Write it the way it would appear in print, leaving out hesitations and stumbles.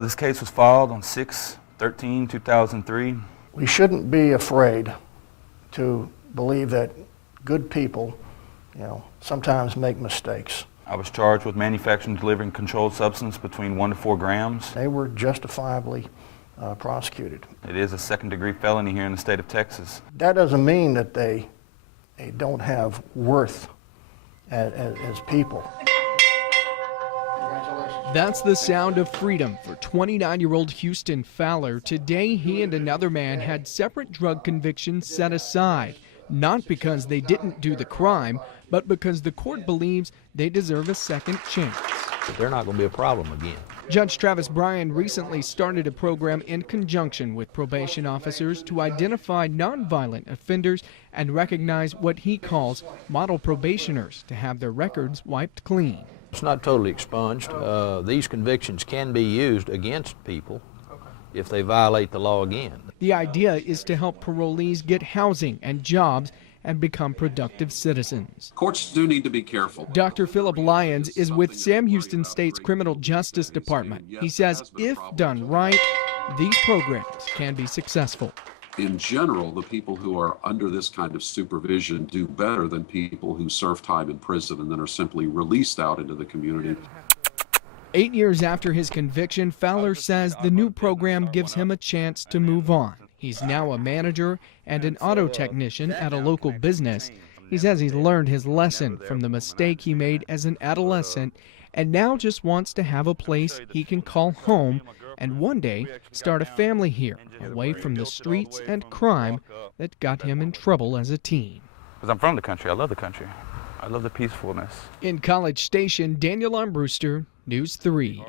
This case was filed on 6/13/2003. We shouldn't be afraid to believe that good people, sometimes make mistakes. I was charged with manufacturing and delivering controlled substance between 1 to 4 grams. They were justifiably prosecuted. It is a second-degree felony here in the state of Texas. That doesn't mean that they don't have worth as people. That's the sound of freedom for 29-year-old Houston Fowler. Today, he and another man had separate drug convictions set aside, not because they didn't do the crime, but because the court believes they deserve a second chance. They're not going to be a problem again. Judge Travis Bryan recently started a program in conjunction with probation officers to identify nonviolent offenders and recognize what he calls model probationers to have their records wiped clean. It's not totally expunged. These convictions can be used against people if they violate the law again. The idea is to help parolees get housing and jobs and become productive citizens. Courts do need to be careful. Dr. Philip Lyons is with Sam Houston State's Criminal Justice Department. He says if done right, these programs can be successful. In general, the people who are under this kind of supervision do better than people who serve time in prison and then are simply released out into the community. 8 years after his conviction, Fowler says the new program gives him a chance to move on. He's now a manager and an auto technician at a local business. He says he's learned his lesson from the mistake he made as an adolescent and now just wants to have a place he can call home and one day start a family here, away from the streets and crime that got him in trouble as a teen. Because I'm from the country. I love the country. I love the peacefulness. In College Station, Daniel Armbruster, News 3.